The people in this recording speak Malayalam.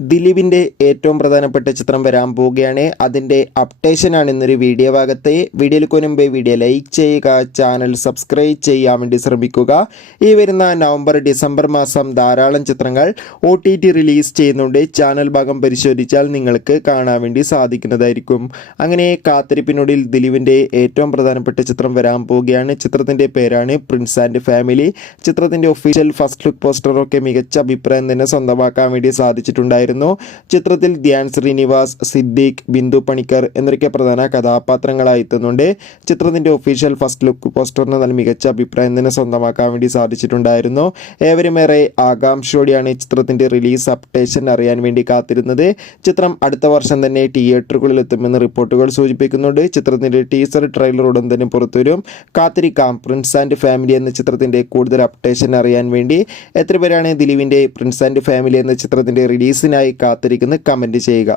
ദിലീപിൻ്റെ ഏറ്റവും പ്രധാനപ്പെട്ട ചിത്രം വരാൻ പോവുകയാണ്. അതിൻ്റെ അപ്ഡേഷനാണ് ഇന്നൊരു വീഡിയോ ഭാഗത്ത്. വീഡിയോയിൽ മുൻപ് വീഡിയോ ലൈക്ക് ചെയ്യുക, ചാനൽ സബ്സ്ക്രൈബ് ചെയ്യാൻ വേണ്ടി ശ്രമിക്കുക. ഈ വരുന്ന നവംബർ ഡിസംബർ മാസം ധാരാളം ചിത്രങ്ങൾ OTT റിലീസ് ചെയ്യുന്നുണ്ട്. ചാനൽ ഭാഗം പരിശോധിച്ചാൽ നിങ്ങൾക്ക് കാണാൻ വേണ്ടി സാധിക്കുന്നതായിരിക്കും. അങ്ങനെ കാത്തിരിപ്പിനൊടുവിൽ ദിലീപിൻ്റെ ഏറ്റവും പ്രധാനപ്പെട്ട ചിത്രം വരാൻ പോവുകയാണ്. ചിത്രത്തിൻ്റെ പേരാണ് പ്രിൻസ് ആൻഡ് ഫാമിലി. ചിത്രത്തിൻ്റെ ഒഫീഷ്യൽ ഫസ്റ്റ് ലുക്ക് പോസ്റ്ററൊക്കെ മികച്ച അഭിപ്രായം തന്നെ സ്വന്തമാക്കാൻ വേണ്ടി സാധിച്ചിട്ടുണ്ടായിരുന്നു. ചിത്രത്തിൽ ധ്യാൻ ശ്രീനിവാസ്, സിദ്ദീഖ്, ബിന്ദു പണിക്കർ എന്നൊക്കെ പ്രധാന കഥാപാത്രങ്ങളായി എത്തുന്നുണ്ട്. ചിത്രത്തിന്റെ ഒഫീഷ്യൽ ഫസ്റ്റ് ലുക്ക് പോസ്റ്ററിന് നല്ല മികച്ച അഭിപ്രായം തന്നെ സ്വന്തമാക്കാൻ വേണ്ടി സാധിച്ചിട്ടുണ്ടായിരുന്നു. ഏവരും ഏറെ ആകാംക്ഷയോടെയാണ് ചിത്രത്തിന്റെ റിലീസ് അപ്ഡേഷൻ അറിയാൻ വേണ്ടി കാത്തിരുന്നത്. ചിത്രം അടുത്ത വർഷം തന്നെ തിയേറ്ററുകളിൽ എത്തുമെന്ന് റിപ്പോർട്ടുകൾ സൂചിപ്പിക്കുന്നുണ്ട്. ചിത്രത്തിന്റെ ടീസർ ട്രെയിലർ ഉടൻ തന്നെ പുറത്തുവരും. കാത്തിരിക്കാം പ്രിൻസ് ആൻഡ് ഫാമിലി എന്ന ചിത്രത്തിന്റെ കൂടുതൽ അപ്ഡേഷൻ അറിയാൻ വേണ്ടി. എത്ര പേരാണ് ദിലീപിന്റെ പ്രിൻസ് ആൻഡ് ഫാമിലി എന്ന ചിത്രത്തിന്റെ റിലീസിനായി കാത്തിരിക്കുന്നത്? കമന്റ് ചെയ്യുക.